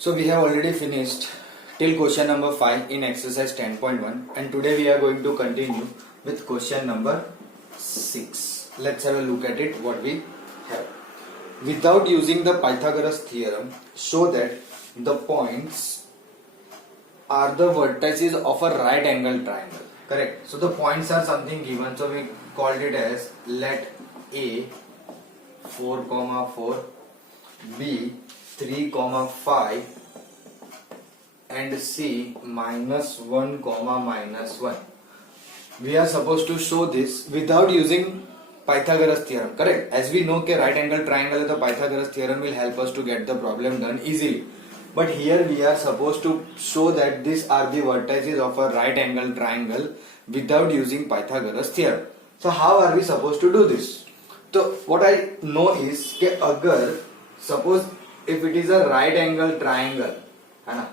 So we have already finished till question number 5 in exercise 10.1 and today we are going to continue with question number 6. Let's have a look at it what we have. Without using the Pythagoras theorem, show that the points are the vertices of a right angle triangle. Correct. So the points are something given, so we called it as let A 4, 4, B 3, 5 and C minus 1, minus 1. We are supposed to show this without using Pythagoras theorem. Correct. As we know that right angle triangle, the Pythagoras theorem will help us to get the problem done easily. But here we are supposed to show that these are the vertices of a right angle triangle without using Pythagoras theorem. So how are we supposed to do this? So what I know is that अगर suppose if it is a right angle triangle, है ना,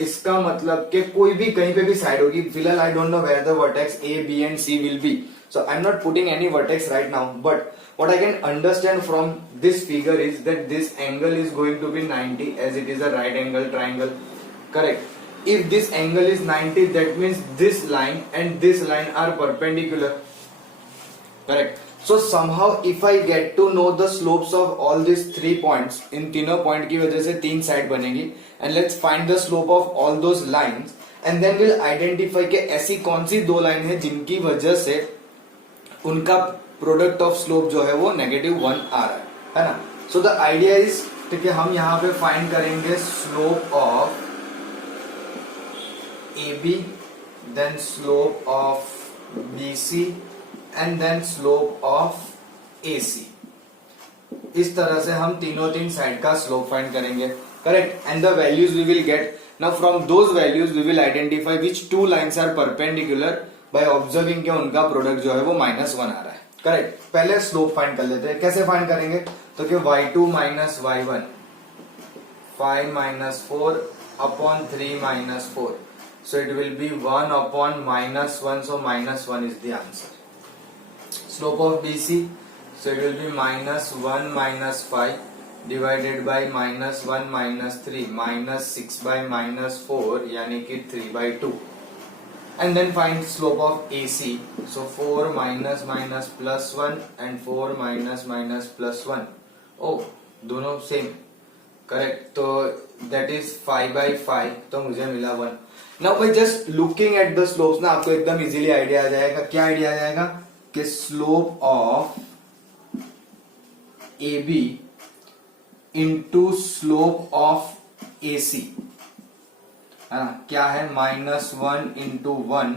इसका मतलब कि कोई भी कहीं पे भी साइड होगी. फिलहाल I don't know where the vertex A, B and C will be. So I'm not putting any vertex right now. But what I can understand from this figure is that this angle is going to be 90 as it is a right angle triangle. Correct. If this angle is 90, that means this line and this line are perpendicular. Correct. So somehow if I get to know the slopes of all these 3 points, इन तीनों point की वजह से 3 side बनेगी, and let's find the slope of all those lines and then we'll identify कि ऐसी कौन सी दो line है जिनकी वजह से उनका प्रोडक्ट ऑफ स्लोप जो है वो -1 आ रहा है ना. सो द आइडिया इज कि हम यहाँ पे फाइंड करेंगे slope of AB, then slope of BC and then slope of AC. इस तरह से हम तीन साइड का स्लोप फाइंड करेंगे. Correct. And the values we will get. Now from those values we will identify which two lines are perpendicular by observing के उनका product जो है वो -1 आ रहा है. करेक्ट. पहले स्लोप फाइंड कर लेते हैं. कैसे फाइंड करेंगे? तो कि y2 minus y1 5 minus 4 upon 3 minus 4. So it will be 1 upon -1. So -1 is the answer. Slope of BC. So it will be -1 minus 5 divided by -1 minus 3 minus 6 by -4 यानी कि 3 by 2. And then find slope of AC. So 4 minus minus plus 1 and 4 minus minus plus 1. Oh, दोनों same. Correct. तो that is 5 by 5. तो मुझे मिला 1. Now by just looking at the slopes ना आपको एकदम easily आइडिया आ जाएगा. क्या आइडिया आ जाएगा? कि slope of AB into slope of AC है ना, क्या है? -1 into 1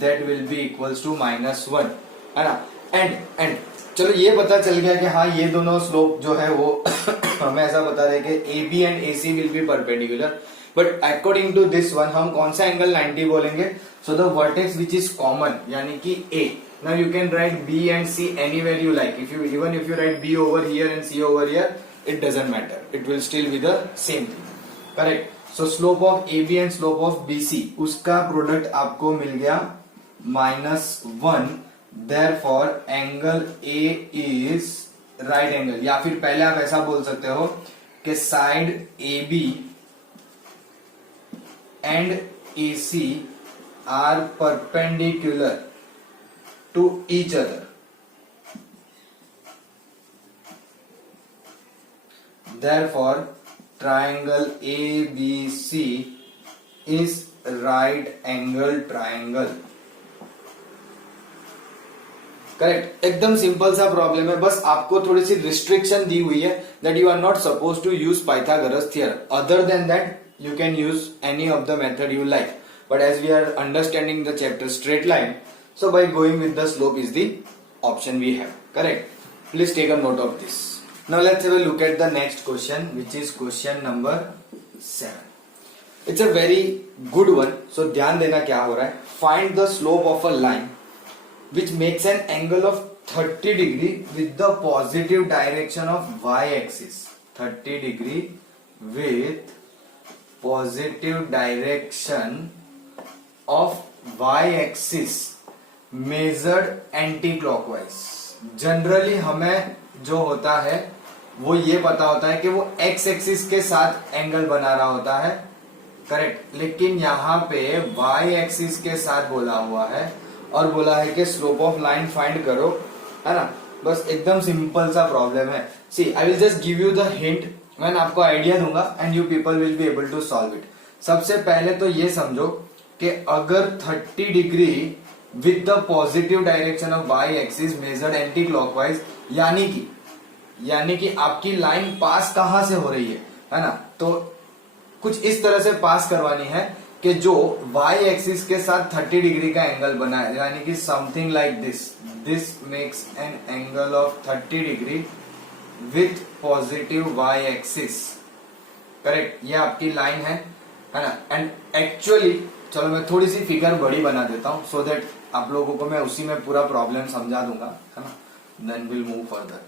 that will be equals to -1 है ना. एंड चलो ये पता चल गया कि हाँ ये दोनों स्लोप जो है वो हमें ऐसा बता रहे कि AB and AC will be perpendicular. But according to this one हम कौन सा एंगल 90 बोलेंगे? So the vertex which is common यानी कि A. Now you can write B and C anywhere you like. Even if you write B over here and C over here, it doesn't matter. It will still be the same thing. Correct. So slope of AB and slope of BC उसका product आपको मिल गया -1. Therefore angle A is right angle. या फिर पहले आप ऐसा बोल सकते हो कि side AB and AC are perpendicular to each other. Therefore triangle ABC is right angle triangle. Correct. एकदम सिंपल सा प्रॉब्लम है. बस आपको थोड़ी सी रिस्ट्रिक्शन दी हुई है that you are not suppose to use Pythagoras theorem. Other than that you can use any of the method you like, but as we are understanding the chapter straight line, so by going with the slope is the option we have. Correct. Please take a note of this. Now let's have a look at the next question, which is question number 7. It's a very good one. So ध्यान देना क्या हो रहा है. Find the slope of a line which makes an angle of 30 degree with the positive direction of y-axis. 30 degree with positive direction of y-axis measured anti-clockwise. Generally हमें जो होता है वो ये पता होता है कि वो एक्स एक्सिस के साथ एंगल बना रहा होता है, करेक्ट। लेकिन यहाँ पे वाई एक्सिस के साथ बोला हुआ है और बोला है कि स्लोप ऑफ लाइन फाइंड करो, है ना। बस एकदम सिंपल सा प्रॉब्लम है। See I will just give you the hint, मैं आपको आइडिया दूंगा and you people will be able to solve it. सबसे पहले तो ये समझो कि अगर 30 degree with the positive direction of Y axis measured anti clockwise, यानी कि आपकी लाइन पास कहां से हो रही है ना, तो कुछ इस तरह से पास करवानी है कि जो y एक्सिस के साथ 30 डिग्री का एंगल बना है, यानी कि something like this makes an angle of 30 degree with positive y axis, correct. ये आपकी लाइन है ना। एंड एक्चुअली चलो मैं थोड़ी सी फिगर बड़ी बना देता हूं सो दैट आप लोगों को मैं उसी में पूरा प्रॉब्लम समझा दूंगा, है ना। Then will move further.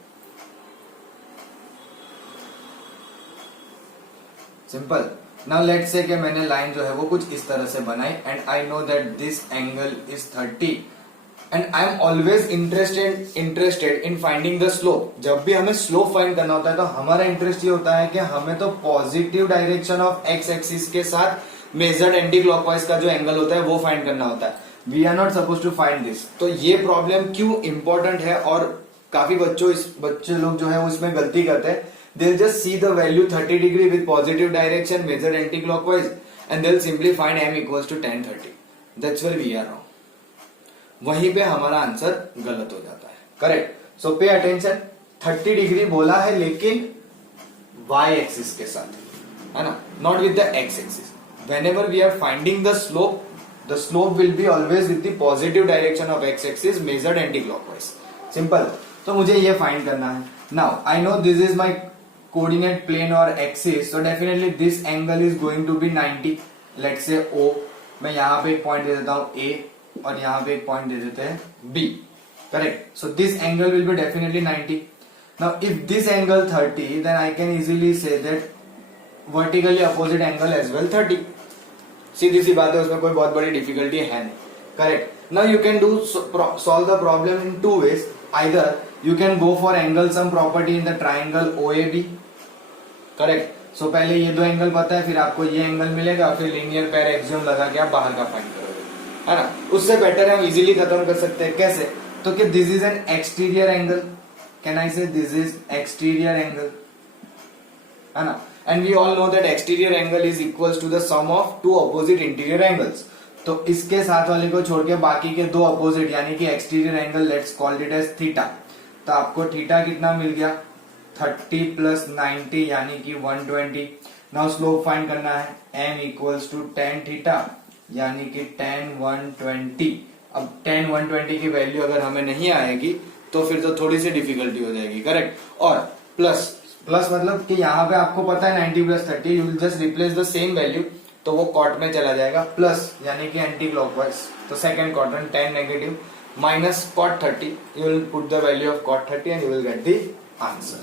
Simple. Now let's say कि मैंने लाइन जो है वो कुछ इस तरह से बनाई and I know that this angle is 30 and I am always interested in finding the slope. जब भी हमें स्लोप फाइंड करना होता है तो हमारा इंटरेस्ट ये होता है कि हमें तो positive direction of x axis के साथ मेजर्ड एंटी क्लॉकवाइज का जो एंगल होता है वो फाइंड करना होता है। We are not suppose to find this. तो ये प्रॉब्लम क्यों इंपॉर्टेंट है और काफी बच्चे लोग जो है उसमें गलती करते हैं। They'll just see the value 30 degree with positive direction measured anti-clockwise and they'll simply find m equals to tan 30. That's where we are wrong. वहीं पे हमारा आंसर गलत हो जाता है, करेक्ट। सो पे अटेंशन, 30 डिग्री बोला है लेकिन y एक्सिस के साथ, है ना, not with the x axis. Whenever we are finding the slope will be always with the positive direction of x axis measured anti-clockwise. Simple. तो मुझे ये फाइंड करना है। Now I know this is my coordinate plane or axis, so definitely this angle is going to be 90. Let's say O, मैं यहाँ पे एक point दे देता हूँ A और यहाँ पे एक पॉइंट दे देते हैं B, correct. So this angle will be definitely 90. Now if this angle 30, then I can easily say that vertically opposite angle as well 30. सीधी सी बात है, उसमें कोई बहुत बड़ी डिफिकल्टी है नहीं, correct. Now you can do solve the problem in two ways. Either you can go for angle sum property in the triangle OAB, correct. So पहले ये दो एंगल पता है, फिर आपको ये एंगल मिलेगा, फिर लीनियर पेयर एक्सियम लगा के आप बाहर का फाइंड करोगे, है ना। उससे बेटर है हम इजीली खत्म कर सकते हैं। कैसे? तो कि this is an exterior angle, can I say this is exterior angle, है ना। And we all know that exterior angle is equals to the sum of two opposite interior angles. तो इसके साथ वाले को छोड़ के बाकी के दो अपोजिट यानी कि exterior angle let's call it as theta. तो आपको थीटा कितना मिल गया? 30 प्लस 90 यानी कि 120। नाउ स्लोप फाइंड करना है, m equals to tan theta यानी कि tan 120। अब tan 120 की वैल्यू अगर हमें नहीं आएगी तो फिर तो थोड़ी सी डिफिकल्टी हो जाएगी, करेक्ट। और प्लस मतलब कि यहाँ पे आपको पता है 90 plus 30, you will just replace the same value, तो वो कॉट में चला जाएगा, प्लस यानी कि एंटी क्लॉकवाइज, तो second quadrant tan negative minus cot 30, you will put the value of cot 30 and you will get the answer,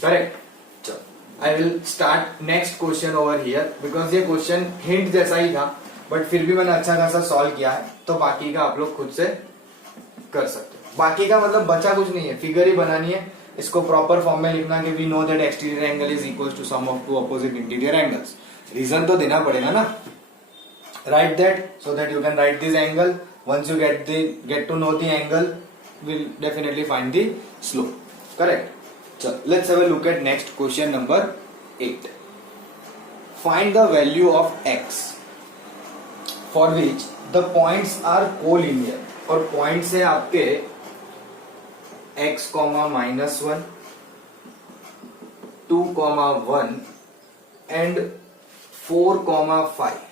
correct. चलो I will start next question over here because ये question hint जैसा ही था but फिर भी मैंने अच्छा खासा solve किया है, तो बाकी का आप लोग खुद से कर सकते हो। बाकी का मतलब बचा कुछ नहीं है, फिगर ही बनानी है, इसको प्रॉपर फॉर्म में लिखना कि we know that exterior angle is equal to sum of two opposite interior angles. Reason तो देना पड़ेगा ना, write that so that you can write this angle. Once you get to know the angle, we'll definitely find the slope, correct. So let's have a look at next question number 8. Find the value of x for which the points are collinear, और points है आपके x, -1, 2, 1 and 4, 5,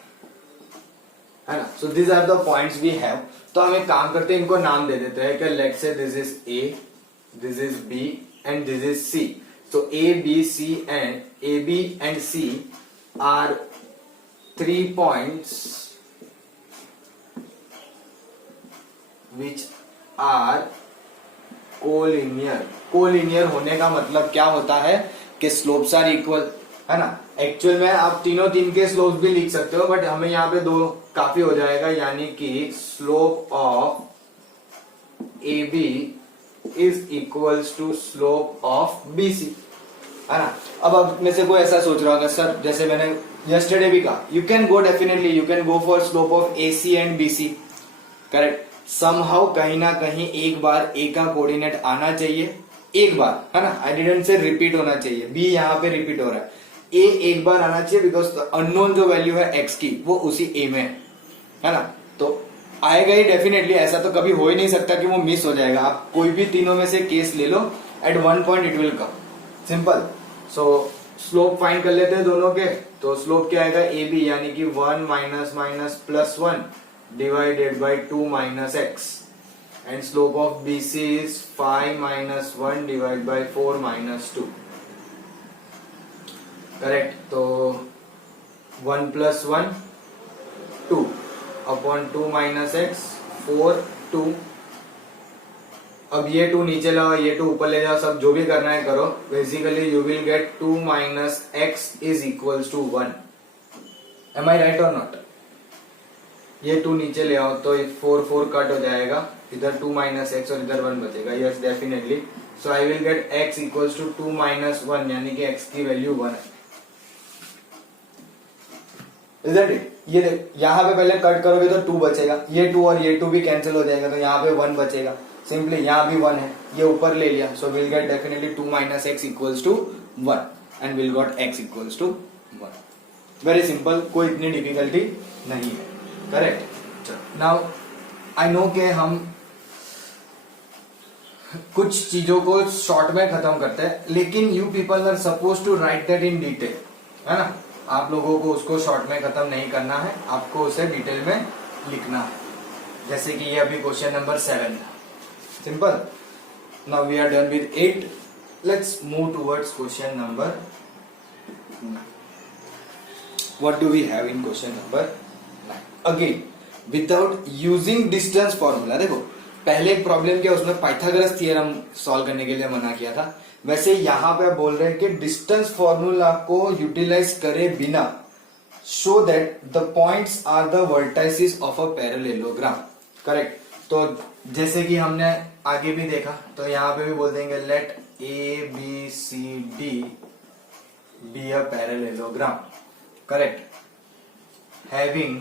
है ना। So this are the points we have. तो हम एक काम करते हैं, इनको नाम दे देते हैं कि let's say this is A, this is B and this is C. So A, B, and C are 3 points which are collinear. Collinear होने का मतलब क्या होता है कि स्लोप्स आर इक्वल, है ना। एक्चुअल में आप तीन के स्लोप्स भी लिख सकते हो बट हमें यहाँ पे 2 काफी हो जाएगा, यानी कि slope of AB is equals to slope of BC, है ना। अब आप में से कोई ऐसा सोच रहा होगा सर, जैसे मैंने यस्टरडे भी कहा, you can go definitely, you can go for slope of AC and BC, correct. Somehow कहीं ना कहीं एक बार A का कोऑर्डिनेट आना चाहिए, एक बार, है ना। आई डिडंट से रिपीट होना चाहिए, B यहाँ पे रिपीट हो रहा है, A एक बार आना चाहिए, बिकॉज अननोन जो वैल्यू है x की वो उसी A में है ना। तो आएगा ही डेफिनेटली, ऐसा तो कभी हो ही नहीं सकता कि वो मिस हो जाएगा। आप कोई भी तीनों में से केस ले लो, at one point it will come, simple. So slope find कर लेते हैं दोनों के। तो स्लोप क्या आएगा, AB यानी कि 1 minus minus plus 1 divided by 2 minus x, and slope of BC is 5 minus 1 divide by 4 minus 2, correct. तो 1 प्लस 1 2 अपॉन 2 माइनस एक्स 4 2। अब ये 2 नीचे लाओ, ये 2 ऊपर ले जाओ, सब जो भी करना है करो। Basically you will get 2 minus x is equals to 1। Am I right और नॉट? ये 2 नीचे ले आओ तो 4 4 कट हो जाएगा, इधर 2 माइनस एक्स और इधर 1 बचेगा। Yes definitely, so I will get x equals to 2 minus 1, यानी कि x की वैल्यू 1 है। Isn't it? ये देख, यहाँ पे पहले कट करोगे तो 2 बचेगा, ये 2 और ये 2 भी कैंसिल हो जाएगा, तो यहाँ पे 1 बचेगा। सिंपली यहाँ भी 1 है, ये ऊपर ले लिया, so will get definitely 2 minus x equals to 1 and will got x equals to 1। Very simple, कोई इतनी डिफिकल्टी नहीं है, करेक्ट। नाउ आई नो के हम कुछ चीजों को शॉर्ट में खत्म करते हैं, लेकिन you people are suppose to write that in detail, है ना। आप लोगों को उसको शॉर्ट में खत्म नहीं करना है, आपको उसे डिटेल में लिखना है। जैसे कि ये अभी क्वेश्चन नंबर 7 था, simple. Now we are done with 8, let's move towards question number 9। What do we have in question number 9? Again without using distance formula. देखो पहले एक प्रॉब्लम क्या, उसमें पाइथागोरस थ्योरम सॉल्व करने के लिए मना किया था, वैसे यहां पे बोल रहे हैं कि डिस्टेंस फॉर्मूला को यूटिलाइज करे बिना, show that the points are the vertices of a parallelogram, correct. तो जैसे कि हमने आगे भी देखा, तो यहां पे भी बोल देंगे let ABCD be a parallelogram, correct, having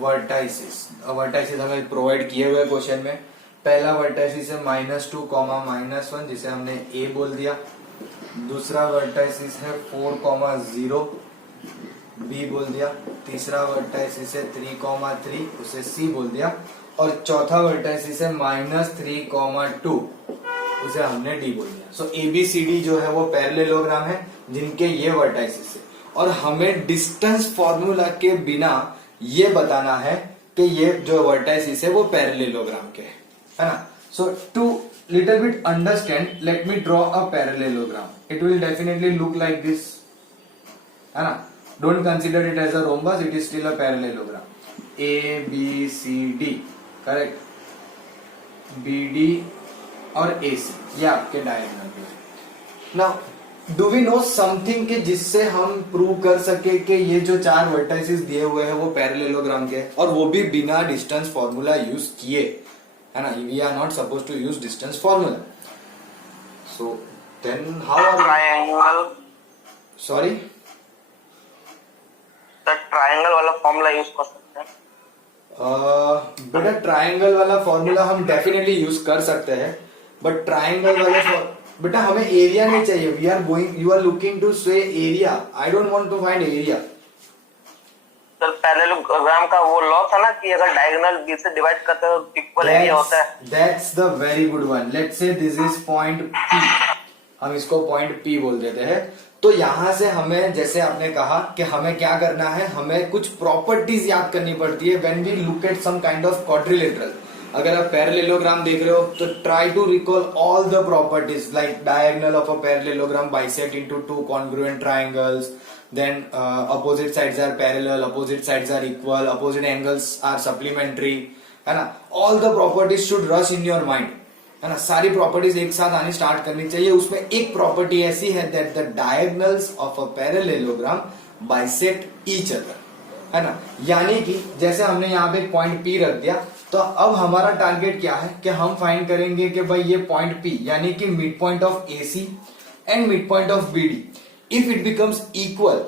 vertices. Vertices हमें प्रोवाइड किए हुए क्वेश्चन में। पहला वर्टाइसिस है -2, -1, जिसे हमने A बोल दिया। दूसरा वर्टाइसिस है 4, 0, B बोल दिया। तीसरा वर्टाइसिस है 3, 3, उसे C बोल दिया। और चौथा वर्टाइसिस है -3, 2, उसे हमने D बोल दिया। सो ABCD जो है वो पैरेललोग्राम है जिनके ये वर्टाइसिस है, और हमें डिस्टेंस फॉर्मूला के बिना ये बताना है कि ये जो वर्टाइसिस है वो पैरेललोग्राम के है ना। So to little bit understand, let me draw a parallelogram. It will definitely look like this, है ना। Don't consider it as a rhombus, it is still a parallelogram. ABCD, correct, BD और AC, ये आपके diagonal है। Now do we know something कि जिससे हम prove कर सके कि ये जो 4 वर्टाइसिस दिए हुए हैं वो पैरेललोग्राम के हैं, और वो भी बिना डिस्टेंस फॉर्मूला यूज किए, है ना। We are not suppose to use distance formula. So then how are triangle, sorry triangle वाला फॉर्मूला यूज कर सकते हैं। बेटा ट्रायंगल वाला फॉर्मूला हम डेफिनेटली यूज कर सकते हैं, बट ट्रायंगल वाला बेटा हमें एरिया नहीं चाहिए। We are going, you are looking to say area, I don't want to find area. तो पैरेललोग्राम का वो लॉ था ना कि अगर डायगोनल बी से डिवाइड करते हो इक्वल एरिया होता है। That's the very good one. Let's say this is point P, हम इसको पॉइंट P बोल देते हैं। तो यहां से हमें, जैसे आपने कहा कि हमें क्या करना है, हमें कुछ प्रॉपर्टीज याद करनी पड़ती है when we look at some kind of quadrilateral. अगर आप पैरेललोग्राम देख रहे हो तो try to recall all the properties, like diagonal of a parallelogram bisect into 2 congruent triangles, then opposite sides are parallel, opposite sides are equal, opposite angles are supplementary, है ना। all the properties should rush in your mind, है ना। सारी properties एक साथ आनी start करनी चाहिए। उसमें एक प्रॉपर्टी ऐसी है that the diagonals of a parallelogram bisect each other, है ना। यानी कि जैसे हमने यहाँ पे पॉइंट P रख दिया, तो अब हमारा टारगेट क्या है कि हम फाइंड करेंगे कि भाई ये पॉइंट P यानी कि mid point of AC and mid point of BD if it becomes equal,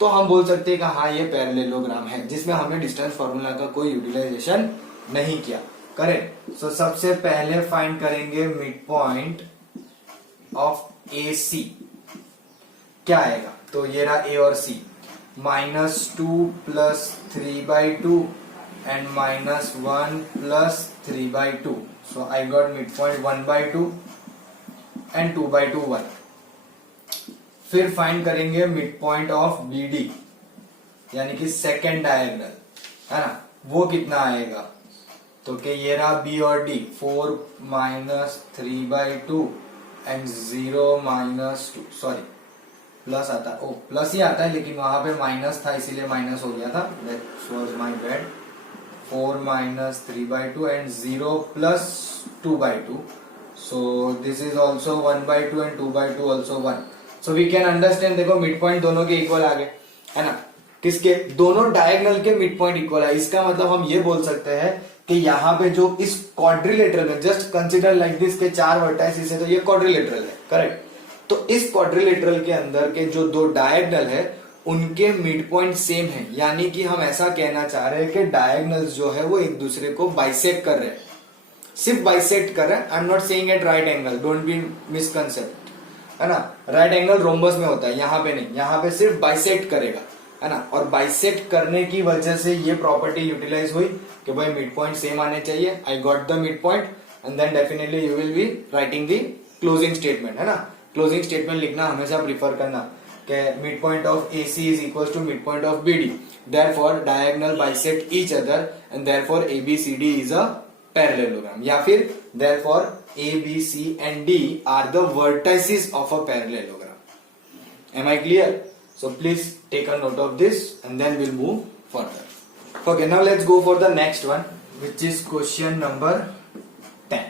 तो हम बोल सकते हैं कि हाँ ये पैरेललोग्राम है, जिसमें हमने डिस्टेंस फार्मूला का कोई यूटिलाइजेशन नहीं किया। करेक्ट। सो सबसे पहले फाइंड करेंगे मिड पॉइंट ऑफ AC, क्या आएगा, तो ये रहा A और C, -2 plus 3/2 and -1 plus 3/2. So I got midpoint 1/2 and 2/2 1. फिर फाइंड करेंगे मिड पॉइंट ऑफ BD यानी कि सेकेंड डायगोनल, है ना, वो कितना आएगा, तो कि ये रहा B और D, 4 - 3/2 and 0 -2, सॉरी प्लस आता, ओ प्लस ही आता है लेकिन वहां पे माइनस था इसीलिए माइनस हो गया था, that was my bad. 4 - 3/2 and 0 plus 2/2, so this is also 1/2 and 2/2 also 1, so we can understand, देखो मिड पॉइंट दोनों के इक्वल आ गए, है ना, किसके, दोनों डायगोनल के मिड पॉइंट इक्वल है। इसका मतलब हम ये बोल सकते हैं कि यहाँ पे जो इस क्वाड्रिलेटरल में, जस्ट कंसिडर लाइक दिस के 4 वर्टाइसिस है, तो ये क्वाड्रिलेटरल है, करेक्ट। तो इस क्वाड्रिलेटरल के अंदर के जो 2 डायगोनल है उनके मिड पॉइंट सेम है, यानी कि हम ऐसा कहना चाह रहे हैं कि डायगोनल्स जो है वो एक दूसरे को बाइसेक्ट कर रहे हैं, सिर्फ बाइसेक्ट कर रहे हैं। I am not saying at right angle, don't be misconcept, है ना, राइट एंगल रोम्बस में होता है, यहाँ पे नहीं, यहाँ पे सिर्फ बाइसेक्ट करेगा, है ना, और बाइसेक्ट करने की वजह से ये प्रॉपर्टी यूटिलाइज हुई कि भाई मिड पॉइंट सेम आने चाहिए। I got the mid point and then definitely you will be writing the closing statement, है ना। क्लोजिंग स्टेटमेंट लिखना हमेशा प्रीफर करना कि mid point of AC is equal to mid point of BD, therefore diagonal bisect each other and therefore ABCD is a parallelogram, या फिर therefore ABC and D are the vertices of a parallelogram. Am I clear? So please take a note of this and then we'll move further. Okay, now let's go for the next one, which is question number 10.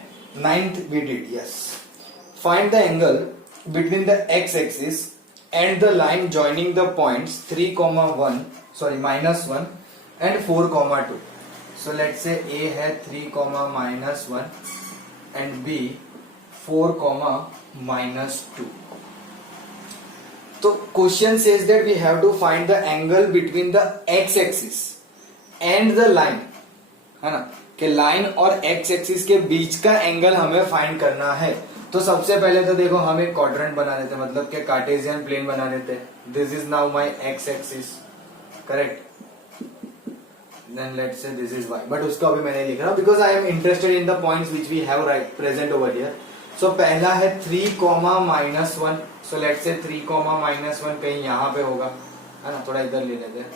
9th we did, yes. Find the angle between the x-axis and the line joining the points 3, 1, sorry, -1 and 4, 2. So let's say A है 3, -1 and B 4, -2. तो question says that we have to find the angle between the x axis and the line, है ना, कि line और x axis के बीच का angle हमें find करना है। तो सबसे पहले तो देखो हम एक क्वाड्रेंट बना देते हैं, मतलब कि कार्टेशियन प्लेन बना देते हैं। This is now my X axis, correct, then let's say this is Y, but उसको अभी मैं नहीं लिख रहा because I am interested in the points which we have right present over here. So पहला है 3, -1, सो लेट्स से 3, -1 कहीं यहाँ पे होगा, है ना, थोड़ा इधर ले लेते हैं,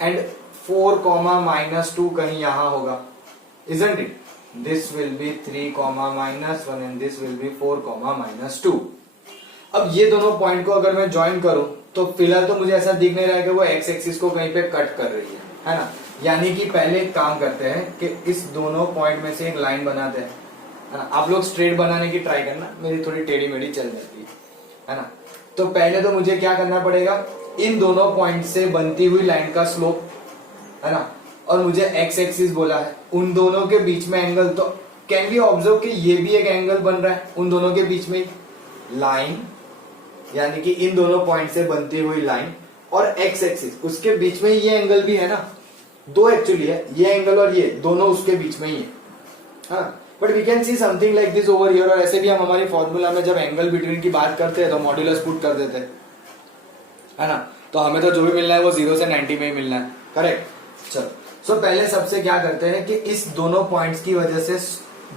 एंड 4, -2 कहीं यहाँ होगा, isn't it? This will be 3, -1 and this will be 4, -2. अब ये दोनों पॉइंट को अगर मैं ज्वाइन करूं तो फिलहाल तो मुझे ऐसा दिख नहीं रहा है कि वो एक्स एक्सिस को कहीं पे कट कर रही है ना, यानी कि पहले एक काम करते हैं कि इस दोनों पॉइंट में से एक लाइन बनाते हैं, है ना। आप लोग स्ट्रेट बनाने की ट्राई करना, मेरी थोड़ी टेढ़ी मेढ़ी चल जाती है ना। तो पहले तो मुझे क्या करना पड़ेगा, इन दोनों पॉइंट से बनती हुई लाइन का स्लोप, है ना, और मुझे एक्स एक्सिस बोला है, उन दोनों के बीच में एंगल, तो कैन वी ऑब्जर्व कि ये भी एक एंगल बन रहा है उन दोनों के बीच में लाइन, यानी कि इन दोनों पॉइंट से बनती हुई लाइन और एक्स एक्सिस, उसके बीच में ये एंगल भी है ना, दो एक्चुअली है, ये एंगल और ये दोनों उसके बीच में ही है, हाँ। But we can see something like this over here, और ऐसे भी हम हमारी फॉर्मूला में जब एंगल बिटवीन की बात करते हैं तो मॉड्यूलस पुट कर देते हैं, है ना, तो हमें तो जो भी मिलना है वो 0 से 90 में ही मिलना है, करेक्ट। चलो, सो पहले सबसे क्या करते हैं कि इस दोनों पॉइंट्स की वजह से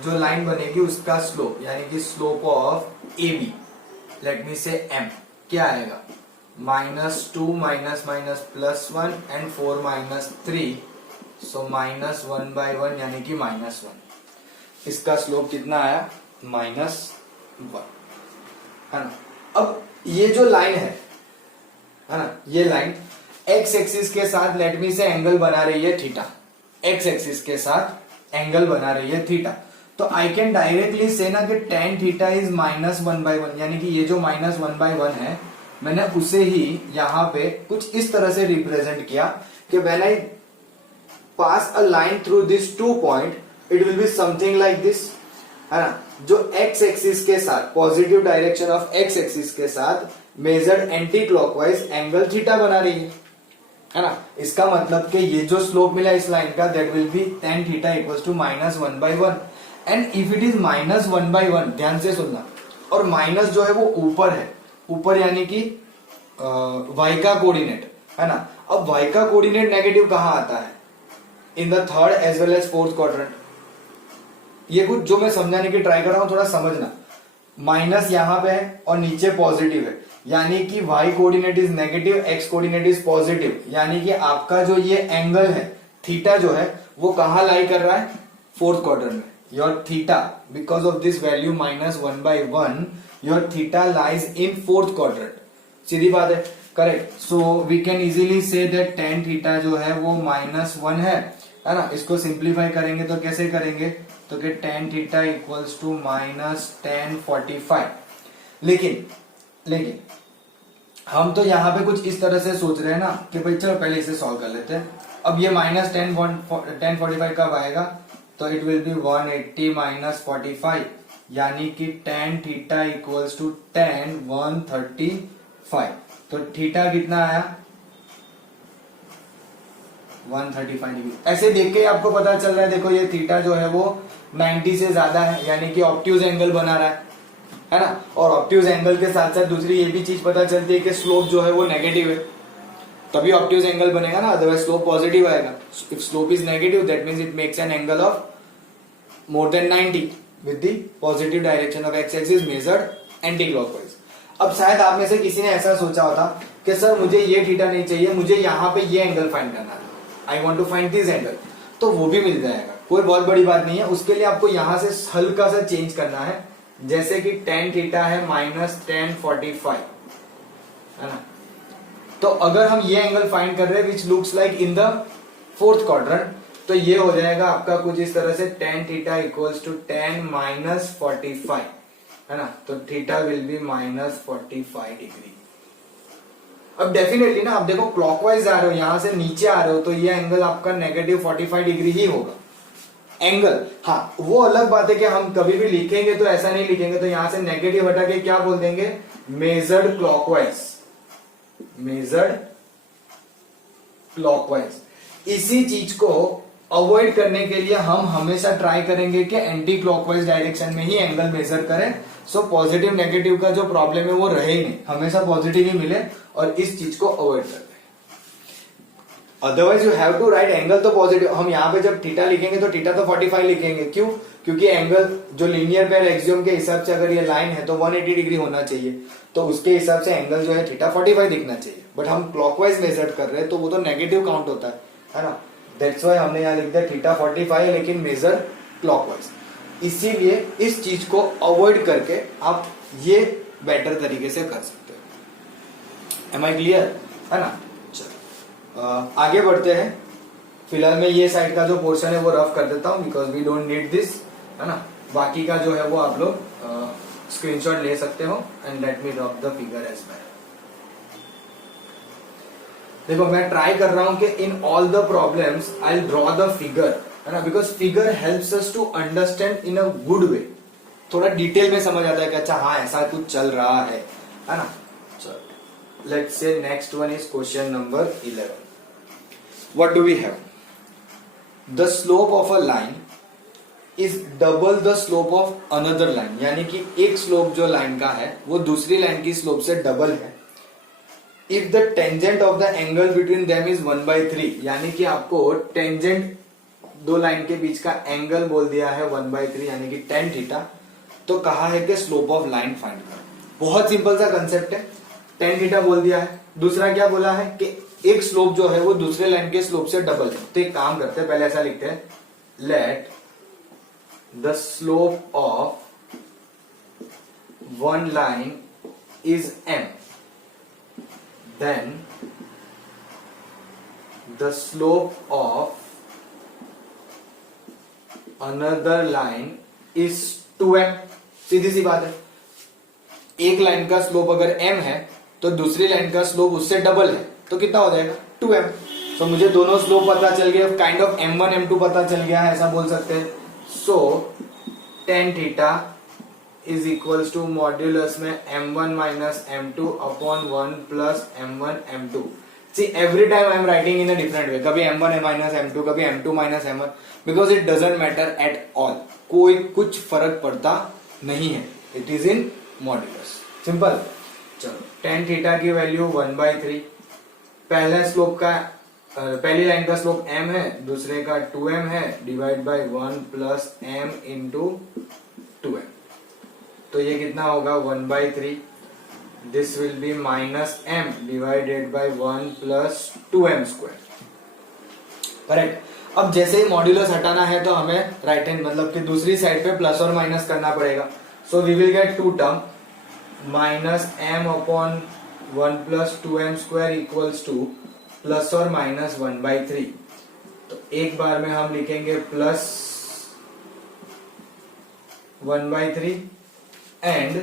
जो लाइन बनेगी उसका स्लोप, यानी कि slope of AB, let me से M, क्या आएगा, -2 +1 एंड 4 -3, सो -1/1 यानी कि -1, इसका स्लोप कितना आया, -1, है ना। अब ये जो लाइन है ना, ये लाइन एक्स एक्सिस के साथ लेट मी से एंगल बना रही है थीटा, एक्स एक्सिस के साथ एंगल बना रही है थीटा, तो आई कैन डायरेक्टली से ना कि tan थीटा इज -1/1, यानी कि ये जो -1/1 है मैंने उसे ही यहाँ पे कुछ इस तरह से रिप्रेजेंट किया कि when I pass a line through this 2 point, it will be something like this, है ना, जो एक्स एक्सिस के साथ, positive direction of x axis के साथ measured anti clockwise angle theta बना रही है ना। इसका मतलब कि ये जो स्लोप मिला इस लाइन का, that will be tan theta equals to -1/1, and if it is -1/1, ध्यान से सुनना, और माइनस जो है वो ऊपर है, ऊपर यानी कि y का कोऑर्डिनेट, है ना। अब y का कोऑर्डिनेट नेगेटिव कहां आता है? In the third as well as fourth quadrant. ये कुछ जो मैं समझाने की ट्राई कर रहा हूं, थोड़ा समझना। माइनस यहां पे है और नीचे पॉजिटिव है, यानी कि y coordinate is negative, x coordinate is positive, यानी कि आपका जो ये एंगल है थीटा जो है वो कहां लाई कर रहा है? फोर्थ क्वाड्रेंट में। Your theta, because of this value -1/1, your theta lies in fourth quadrant. सीधी बात है, correct. So we can easily say that tan theta जो है वो -1 है ना। इसको सिंप्लीफाई करेंगे तो कैसे करेंगे? तो कि tan theta equals to -tan45। लेकिन हम तो यहाँ पे कुछ इस तरह से सोच रहे हैं ना कि भाई चलो पहले इसे सॉल्व कर लेते हैं। अब ये -tan45 कब आएगा? तो इट विल बी 180 -45, यानी कि tan theta equals to tan 135। तो थीटा कितना आया? 135 डिग्री। ऐसे देख के आपको पता चल रहा है, देखो ये थीटा जो है वो 90 से ज्यादा है, यानी कि ऑब्ट्यूज एंगल बना रहा है ना। और ऑब्ट्यूज एंगल के साथ साथ दूसरी ये भी चीज पता चलती है कि स्लोप जो है वो नेगेटिव है, तभी ऑब्ट्यूज एंगल बनेगा ना, अदरवाइज स्लोप पॉजिटिव आएगा। If slope is negative that means it makes an angle of more than 90 with the positive direction of x axis measured anti clockwise. अब शायद आप में से किसी ने ऐसा सोचा होता कि सर मुझे ये थीटा नहीं चाहिए, मुझे यहाँ पे ये एंगल फाइंड करना है, I want to find this angle, तो वो भी मिल जाएगा, कोई बहुत बड़ी बात नहीं है। उसके लिए आपको यहां से हल्का सा चेंज करना है, जैसे कि tan थीटा है -tan45, है ना। तो अगर हम ये एंगल फाइंड कर रहे हैं which looks like in the fourth quadrant, तो ये हो जाएगा आपका कुछ इस तरह से tan theta equals to tan -45, है ना। तो थीटा विल बी -45 डिग्री। अब डेफिनेटली ना, आप देखो क्लॉकवाइज आ रहे हो, यहां से नीचे आ रहे हो, तो ये एंगल आपका -45 डिग्री ही होगा एंगल। हाँ, वो अलग बात है कि हम कभी भी लिखेंगे तो ऐसा नहीं लिखेंगे, तो यहां से नेगेटिव हटा के क्या बोल देंगे? Measured clockwise, measured clockwise. इसी चीज को अवॉइड करने के लिए हम हमेशा ट्राई करेंगे कि एंटी क्लॉकवाइज डायरेक्शन में ही एंगल मेजर करें। सो पॉजिटिव नेगेटिव का जो प्रॉब्लम है वो रहे ही नहीं, हमेशा पॉजिटिव ही मिले, और इस चीज को अवॉइड करते हैं। Otherwise you have to write angle तो पॉजिटिव। हम यहाँ पे जब थीटा लिखेंगे तो थीटा तो 45 लिखेंगे, क्यों? क्योंकि एंगल जो लीनियर पेयर एक्सियोम के हिसाब से अगर ये लाइन है तो 180 डिग्री होना चाहिए, तो उसके हिसाब से एंगल जो है थीटा 45 दिखना चाहिए। बट हम क्लॉकवाइज मेजर कर रहे हैं तो वो तो नेगेटिव काउंट होता है ना। दैट्स व्हाई हमने यहाँ लिख दिया थीटा 45 है, लेकिन मेजर क्लॉकवाइज। इसीलिए इस चीज को अवॉइड करके आप ये बेटर तरीके से कर सकते हो। एम आई क्लियर, है ना। चलो आगे बढ़ते हैं। फिलहाल मैं ये साइड का जो पोर्शन है वो रफ कर देता हूं, because we don't need this, है ना। बाकी का जो है वो आप लोग स्क्रीनशॉट ले सकते हो, and let me rough the figure as well. देखो मैं ट्राई कर रहा हूं कि in all the problems I will draw the figure, है ना, because figure helps us to understand in a good way. थोड़ा डिटेल में समझ आता है कि अच्छा हाँ ऐसा कुछ चल रहा है ना। चलो let's say next one is question number 11। What do we have? The slope of a line is double the slope of another line, यानी कि एक स्लोप जो लाइन का है वो दूसरी लाइन की स्लोप से डबल है। If the tangent of the angle between them is 1/3, यानी कि आपको टेंजेंट दो लाइन के बीच का एंगल बोल दिया है 1/3, यानी कि tan थीटा। तो कहा है कि स्लोप ऑफ लाइन फाइंड करो। बहुत सिंपल सा कंसेप्ट है, tan थीटा बोल दिया है। दूसरा क्या बोला है कि एक स्लोप जो है वो दूसरे लाइन के स्लोप से डबल है। तो एक काम करते हैं, पहले ऐसा लिखते हैं, let the slope of one line is m, then the slope of another line is 2m। सीधी सी बात है, एक लाइन का स्लोप अगर m है तो दूसरी लाइन का स्लोप उससे डबल है, तो कितना हो जाएगा? 2m। सो मुझे दोनों स्लोप पता चल गया, काइंड ऑफ m1 m2 पता चल गया है, ऐसा बोल सकते हैं. So tan theta is equals to modulus में m1 minus m2 upon 1 plus m1 m2. See every time I am writing in a different way, कभी m1 माइनस m2, कभी m2 minus m1, because it doesn't matter at all. कोई कुछ फर्क पड़ता नहीं है, it is in modulus. Simple. चलो tan theta की वैल्यू 1/3. पहला स्लोप का पहली लाइन का स्लोप m है, दूसरे का 2m है, divide by 1 plus m into 2m. तो ये कितना होगा 1/3. This will be minus m divided by 1 plus 2m square. Correct. अब जैसे ही मॉड्यूलस हटाना है तो हमें राइट हैंड मतलब कि दूसरी साइड पे प्लस और माइनस करना पड़ेगा. So we will get two term, minus m upon 1 plus 2m square equals to plus और माइनस 1/3. तो एक बार में हम लिखेंगे प्लस 1/3 एंड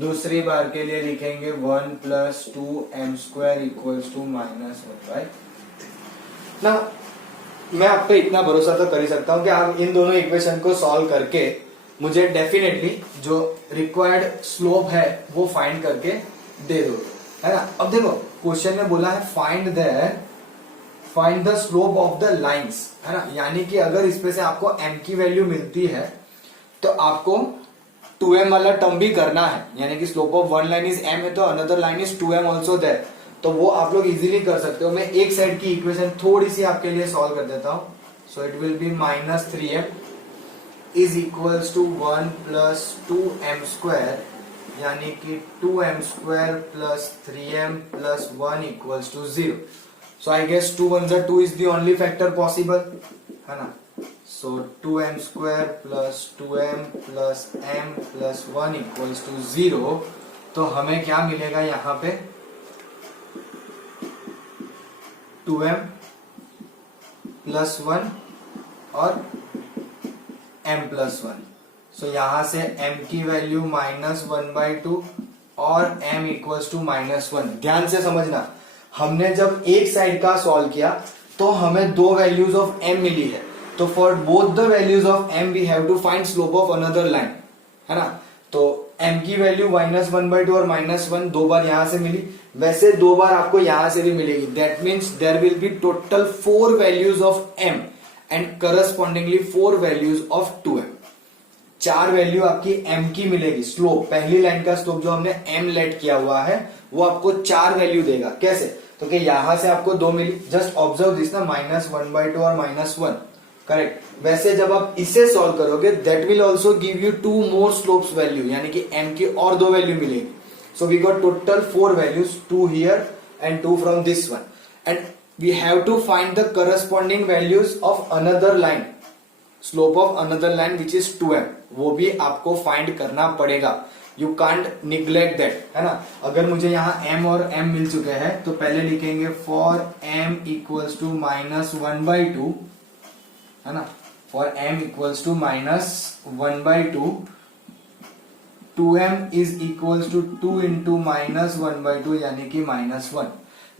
दूसरी बार के लिए लिखेंगे 1 plus 2m square equals to minus 1/3. ना मैं आप पे इतना भरोसा तो कर ही सकता हूं कि आप इन दोनों इक्वेशन को सॉल्व करके मुझे डेफिनेटली जो रिक्वायर्ड स्लोप है वो फाइंड करके दे दो, है ना. अब देखो क्वेश्चन में बोला है find the slope of the lines, है ना. यानी कि अगर इसमें से आपको m की वैल्यू मिलती है तो आपको 2m वाला टर्म भी करना है. यानी कि slope of one line is m है तो another line is 2m also there. तो वो आप लोग इजीली कर सकते हो. मैं एक साइड की इक्वेशन थोड़ी सी आपके लिए सॉल्व कर देता हूं. So it will be minus 3m is equals to 1 plus 2m square, यानी कि 2m square plus 3m plus 1 equals to 0. So I guess 2 1 2 is the only factor possible, है ना. So 2m square plus 2m plus m plus 1 equals to 0. तो हमें क्या मिलेगा यहाँ पे 2m प्लस 1 और m प्लस 1. सो यहां से m की वैल्यू -1/2 और m इक्वल्स टू -1. ध्यान से समझना, हमने जब एक साइड का सॉल्व किया तो हमें दो वैल्यूज ऑफ m मिली है. तो for both the values of m we have to find slope of another line, है ना. तो m की वैल्यू -1/2 और -1 दो बार यहां से मिली, वैसे दो बार आपको यहां से भी मिलेगी. That means there will be total 4 values of m and correspondingly 4 values of 2m. 4 value आपकी m की मिलेगी. स्लोप पहली लाइन का स्लोप जो हमने m लेट किया हुआ है वो आपको 4 वैल्यू देगा. कैसे? तो कि यहां से आपको 2 मिली. जस्ट ऑब्जर्व दिस ना, -1/2 और -1. करेक्ट. वैसे जब आप इसे सॉल्व करोगे that will also give you 2 more slopes value, यानी कि m की और 2 वैल्यू मिलेगी. So we got total 4 values, 2 here and 2 from this one. And we have to find the corresponding values of another line, slope of another line which is 2m. वो भी आपको find करना पड़ेगा. यू कांट निग्लेक्ट दैट, है ना. अगर मुझे यहाँ m और m मिल चुके हैं तो पहले लिखेंगे फॉर m इक्वल्स टू -1/2, है ना. For m equals to -1/2, 2m is equals to 2 into -1/2 यानी कि -1.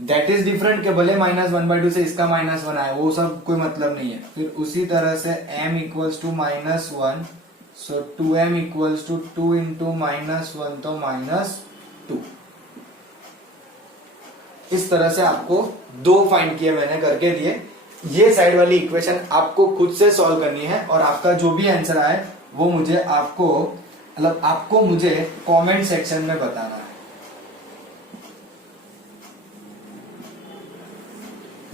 दैट इज डिफरेंट के भले -1/2 से इसका -1 आए, वो सब कोई मतलब नहीं है. फिर उसी तरह से m equals to -1, so 2m equals to 2 into -1 तो -2. इस तरह से आपको 2 फाइंड किए मैंने करके दिए. ये साइड वाली इक्वेशन आपको खुद से सॉल्व करनी है और आपका जो भी आंसर आए वो मुझे आपको मुझे कमेंट सेक्शन में बताना है.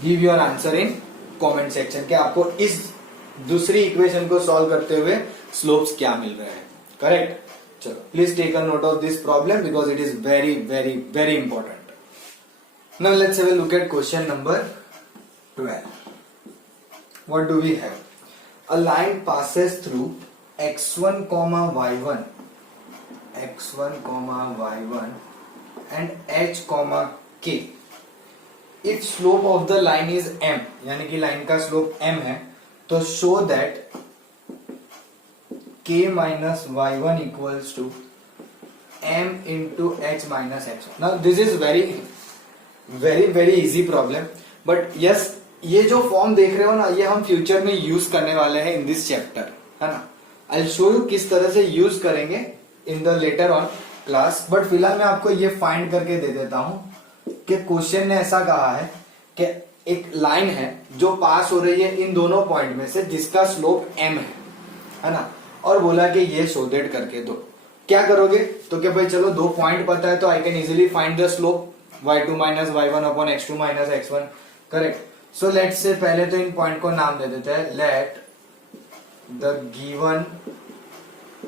Give your answer in comment section कि आपको इस दूसरी इक्वेशन को सॉल्व करते हुए स्लोप्स क्या मिल रहे हैं. करेक्ट. चलो please take a note of this problem because it is very very very important. Now let's have a look at question number 12. What do we have? A line passes through x1, y1 and h, k. If slope of the line is m, यानी कि line का slope m है, तो show that k minus y1 equals to m into h minus x1. Now this is very very very easy problem, but yes ये जो form देख रहे हो ना, ये हम फ्यूचर में यूज करने वाले हैं इन दिस चैप्टर, है ना। आई शो यू किस तरह से यूज करेंगे in the later on class, but फिलहाल मैं आपको ये फाइंड करके दे देता हूं कि क्वेश्चन ने ऐसा कहा है कि एक लाइन है जो पास हो रही है इन दोनों पॉइंट में से, जिसका स्लोप m है ना, और बोला कि ये शोडेड करके दो। क्या करोगे तो कि भाई चलो 2 पॉइंट पता है तो I can easily find the slope y2 minus y1 upon x2 minus x1, correct. So let से पहले तो इन पॉइंट को नाम दे देते हैं, let the given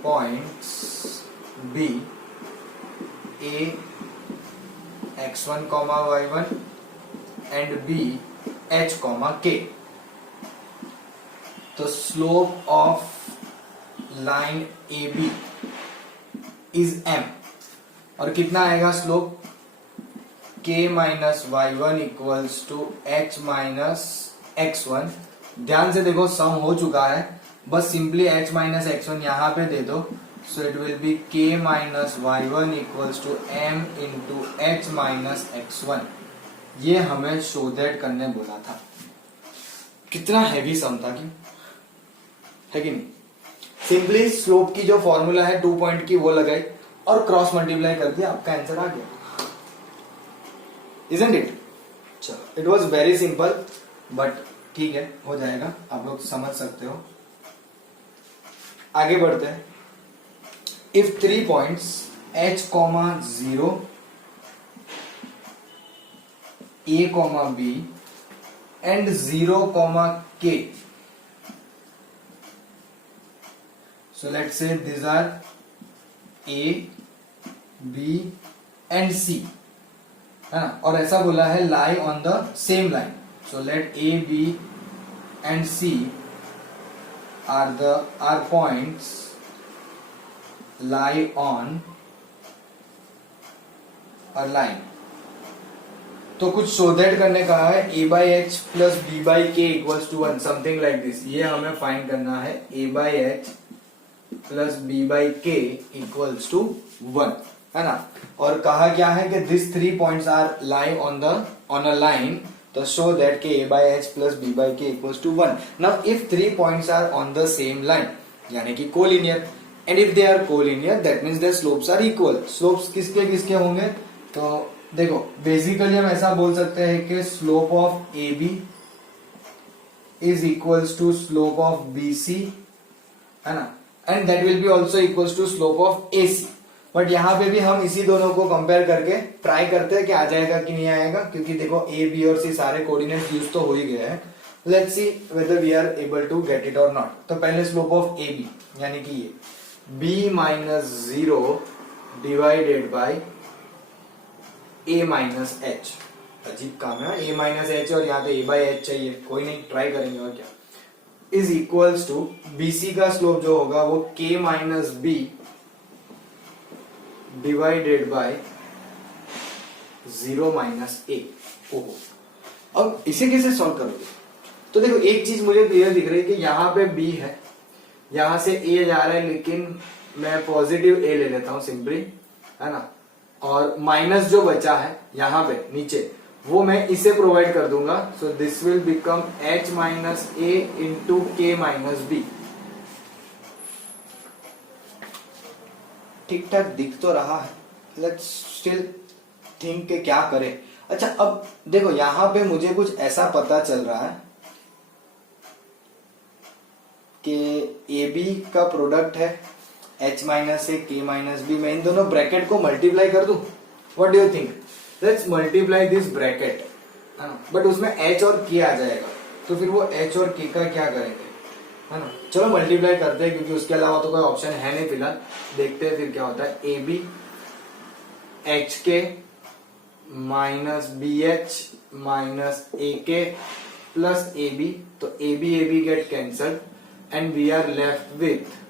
points be a x1 y1 and b h k। तो slope of line AB is m, और कितना आएगा slope, k minus y1 equals to h minus x1। ध्यान से देखो सम हो चुका है, बस सिंपली h माइनस x1 यहां पे दे दो, so it will be k minus y1 equals to m into h minus x1। ये हमें शो दैट करने बोला था। कितना हैवी सम था कि है कि नहीं। सिंपली स्लोप की जो फॉर्मूला है 2 पॉइंट की वो लगाई और क्रॉस मल्टीप्लाई कर दिया, आपका आंसर आ गया, इजंट इट। चलो it was very simple, but ठीक है, हो जाएगा, आप लोग समझ सकते हो। आगे बढ़ते हैं। If 3 points h, 0, a, b and 0, k. So let's say these are a, b and c, है ना, और ऐसा बोला है lie on the same line. So let a, b and c are points lie on a line. तो कुछ show that करने कहा है, a by h plus b by k equals to 1, something like this. ये हमें find करना है, a by h plus b by k equals to 1, है ना। और कहा क्या है कि this 3 points are lie on a line, तो शो दैट के a by h plus b by k equals to 1। Now if 3 points are on the same line, यानी कि collinear, and if they are collinear that means their slopes are equal. Slopes किसके किसके होंगे, तो देखो basically हम ऐसा बोल सकते हैं कि slope of AB is equals to slope of BC, है ना, and that will be also equals to slope of AC। But यहां पे भी हम इसी दोनों को कंपेयर करके ट्राई करते हैं कि आ जाएगा कि नहीं आएगा, क्योंकि देखो A, B और C सारे कोऑर्डिनेट्स यूज तो हो ही गए हैं। Let's see whether we are able to get it और नॉट। तो पहले स्लोप ऑफ AB यानी कि ये B minus 0 divided by a minus h. अजीब काम है, a माइनस एच और यहाँ पे a बाई एच चाहिए, कोई नहीं, ट्राई करेंगे और क्या। इज इक्वल्स टू BC का स्लोप जो होगा वो k minus B divided by 0 minus A. ओहो, अब इसे कैसे सॉल्व करोगे, तो देखो एक चीज मुझे क्लियर दिख रही है कि यहाँ पे b है, यहां से a जा रहा है, लेकिन मैं पॉजिटिव a ले लेता हूं सिंपली, है ना, और माइनस जो बचा है यहां पे नीचे वो मैं इसे प्रोवाइड कर दूंगा। So this will become h minus A into के माइनस बी। ठीक ठाक दिख तो रहा है, लेट्स स्टिल थिंक के क्या करें। अच्छा अब देखो यहां पे मुझे कुछ ऐसा पता चल रहा है कि AB का प्रोडक्ट है h माइनस ए के माइनस बी। मैं इन दोनों ब्रैकेट को मल्टीप्लाई कर दूं, what do you think, let's multiply this bracket, but उसमें h और k आ जाएगा, तो फिर वो h और k का क्या करेंगे, है ना। चलो मल्टीप्लाई करते हैं, क्योंकि उसके अलावा तो कोई ऑप्शन है नहीं फिलहाल। देखते हैं फिर क्या होता है। AB H K minus B H minus A K plus A B, तो A B get cancelled and we are left with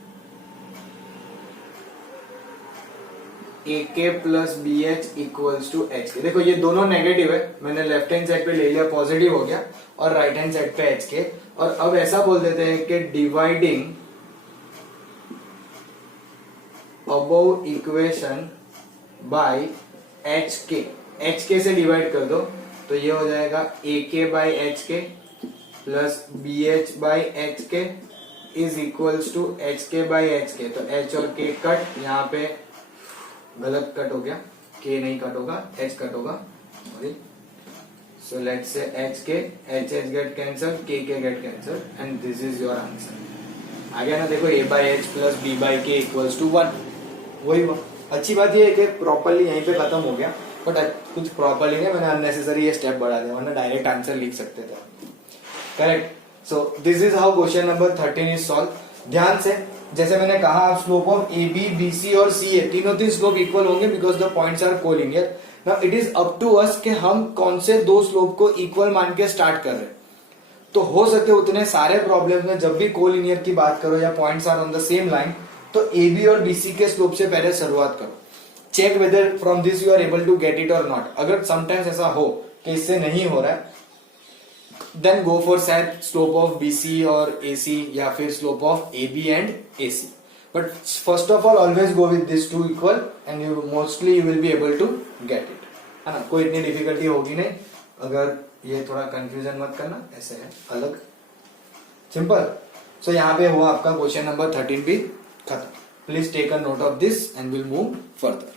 A K plus B H equals to H K. देखो ये दोनों नेगेटिव है, मैंने left hand side पे ले लिया, positive हो गया, और राइट हैंड साइड पे एच के। और अब ऐसा बोल देते हैं कि dividing above equation by H के से डिवाइड कर दो, तो ये हो जाएगा a k by h k, plus B h by h k is equals to H k by h k. तो एच और के कट, यहाँ पे गलत कट हो गया, के नहीं कट होगा, एच कट होगा। So let's say H K, H H get cancel, K get cancel and this is your answer. आ गया ना, देखो a by H plus B by K equals to 1, वही हुआ। अच्छी बात ये है कि प्रॉपरली यहीं पे खत्म हो गया, बट कुछ प्रॉपरली नहीं, मैंने अननेसेसरी ये स्टेप बढ़ा दिया, वरना डायरेक्ट आंसर लिख सकते थे। Correct. So this is how question number 13 is solve. ध्यान से, जैसे मैंने कहा, आप slope of A B, B C और सी ए तीनों स्लोप इक्वल होंगे because the points are collinear. Now it is up to us कि हम कौन से दो स्लोप को इक्वल मान के स्टार्ट कर रहे हैं। तो हो सके उतने सारे प्रॉब्लम्स में जब भी कोलिनियर की बात करो या points are on the same line, तो ए बी और बी सी के स्लोप से पहले शुरुआत करो। Check whether from this you are able to get it और नॉट। अगर समटाइम्स ऐसा हो कि इससे नहीं हो रहा है, देन गो फॉर शायद स्लोप ऑफ बीसी और एसी या फिर slope of AB and AC. But first of all always go with this two equal and you mostly you will be able to get it, है ना। कोई इतनी difficulty होगी नहीं। अगर ये थोड़ा कंफ्यूजन मत करना, ऐसे है अलग, सिंपल। सो यहाँ पे हुआ आपका क्वेश्चन नंबर 13 भी खत्म। Please take a note of this and will move further.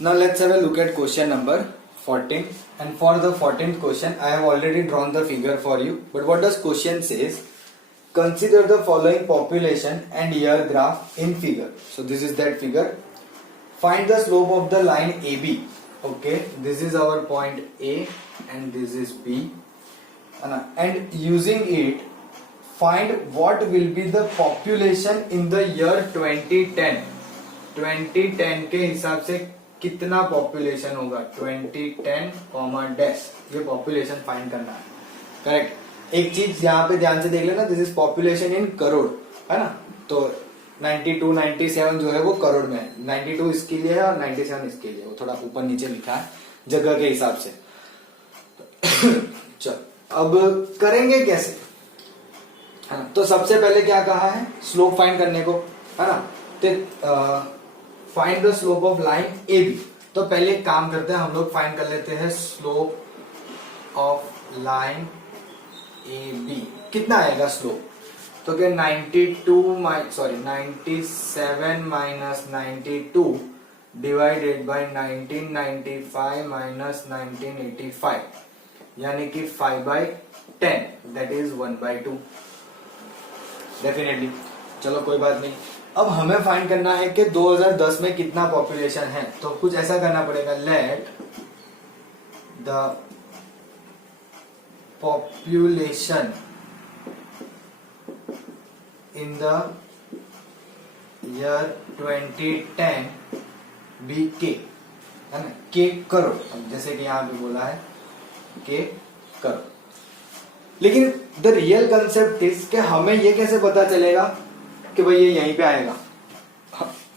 Now let's have a look at question number 14, and for the 14th question I have already drawn the figure for you, but what does question says? Consider the following population and year graph in figure. So this is that figure. Find the slope of the line AB. Okay, this is our point A and this is B, and using it find what will be the population in the year 2010. 2010 के हिसाब से कितना population होगा, 2010 comma dash, ये population find करना है। Correct. एक चीज यहाँ पे ध्यान से देख लेना, this is population in crore, है ना। तो 92 97 जो है वो करोड़ में है, 92 इसके लिए है और 97 इसके लिए, वो थोड़ा ऊपर नीचे लिखा है जगह के हिसाब से। चल अब करेंगे कैसे, है ना। तो सबसे पहले क्या कहा है, स्लोप फाइंड करने को, है ना। तो find the slope of line A B. तो पहले एक काम करते हैं, हम लोग फाइंड कर लेते हैं slope of line A B. कितना आएगा स्लोप, तो क्या 97 माइनस 92 डिवाइडेड बाय 1995 माइनस 1985, यानी कि 5/10, दैट इज 1/2 डेफिनेटली। चलो कोई बात नहीं। अब हमें फाइंड करना है कि 2010 में कितना पॉपुलेशन है। तो कुछ ऐसा करना पड़ेगा, let the population in the year 2010 be k, है ना, के करोड़। जैसे कि यहां पे बोला है के करोड़। लेकिन द रियल कंसेप्ट इज कि हमें ये कैसे पता चलेगा कि भाई ये यहीं पे आएगा।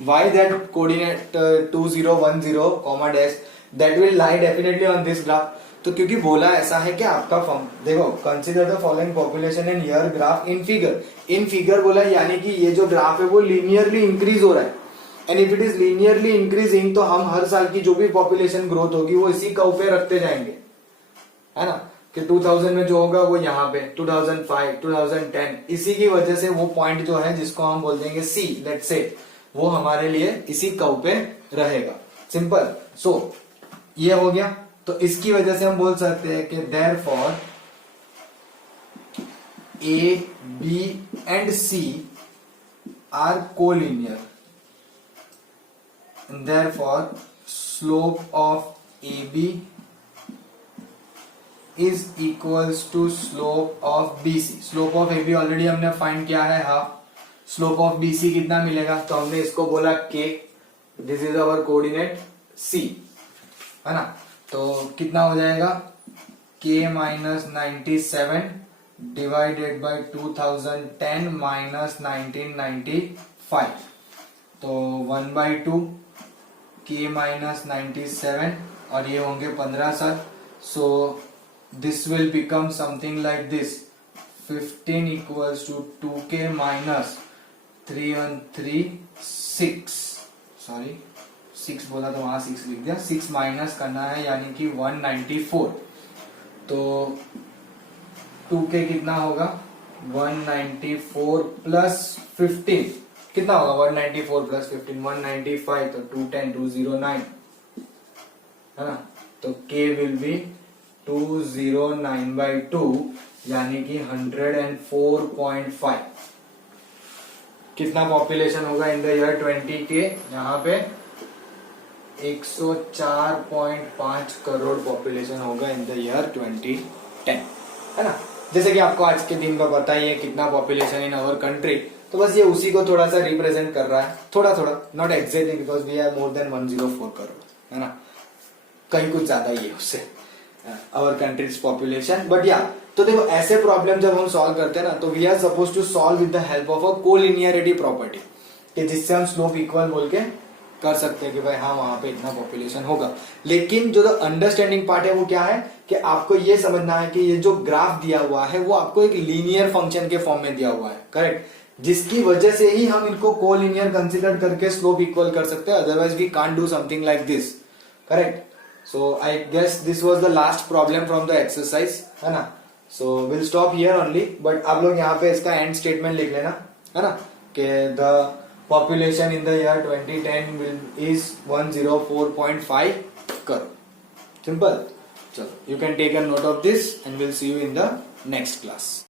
Why that coordinate 2010 comma dash that will lie definitely on this graph. तो क्योंकि बोला ऐसा है कि आपका फॉर्म देखो, consider the following population and year graph in figure. In figure बोला यानी कि ये जो ग्राफ है वो लीनियरली इंक्रीज हो रहा है, and if it is linearly increasing तो हम हर साल की जो भी पॉपुलेशन ग्रोथ होगी वो इसी कर्व पे रखते जाएंगे, है ना। कि 2000 में जो होगा वो यहाँ पे 2005 2010, इसी की वजह से वो पॉइंट जो है जिसको हम बोल देंगे सी, लेट्स से, वो हमारे लिए इसी कर्व पे रहेगा। सिंपल। सो ये हो गया। तो इसकी वजह से हम बोल सकते हैं कि therefore A B and C are collinear, therefore slope of A B is equals to slope of BC. Slope of A B already हमने फाइंड किया है हाफ। स्लोप ऑफ बीसी कितना मिलेगा, तो हमने इसको बोला के, दिस इज अवर कोऑर्डिनेट सी, है ना। तो कितना हो जाएगा, के माइनस 97 डिवाइडेड बाय 2010 माइनस 1995, तो 1/2 के माइनस 97 और ये होंगे 15 साल। सो this will become something like this, 15 equals to 2k minus 3 on 3 6, sorry 6 बोला तो वहां 6 लिख दिया, 6 माइनस करना है यानी कि 194। तो 2k कितना होगा 194 प्लस 15 कितना होगा 194 प्लस 15 195 तो 210 209 है ना तो k विल बी 209/2 यानी कि 104.5 कितना पॉपुलेशन होगा इन द ईयर 20 के यहाँ पे 104.5 करोड़ पॉपुलेशन होगा इन द ईयर 2010 है ना। जैसे कि आपको आज के दिन में पता ही है कितना पॉपुलेशन इन आवर कंट्री तो बस ये उसी को थोड़ा सा रिप्रेजेंट कर रहा है थोड़ा थोड़ा not exactly because we have more than 104 crore है ना कहीं कुछ ज्यादा ही है उससे आवर कंट्रीज पॉपुलेशन बट या तो देखो ऐसे प्रॉब्लम जब हम सॉल्व करते हैं ना तो we are suppose to solve with the help of a collinearity property कि जिससे हम स्लोप इक्वल बोल के कर सकते हैं कि भाई हाँ वहां पे इतना पॉपुलेशन होगा लेकिन जो अंडरस्टैंडिंग पार्ट है वो क्या है कि आपको ये समझना है कि ये जो ग्राफ दिया हुआ है वो आपको एक लीनियर फंक्शन के फॉर्म में दिया हुआ है करेक्ट जिसकी वजह से ही हम इनको कोलिनियर कंसीडर करके स्लोप इक्वल कर सकते हैं otherwise we can't do something like this correct so I guess this was the last problem from the exercise है ना so will stop here only but आप लोग यहाँ पे इसका एंड स्टेटमेंट लिख लेना है ना कि the population in the year 2010 is 104.5 crore. Simple. So you can take a note of this and we'll see you in the next class.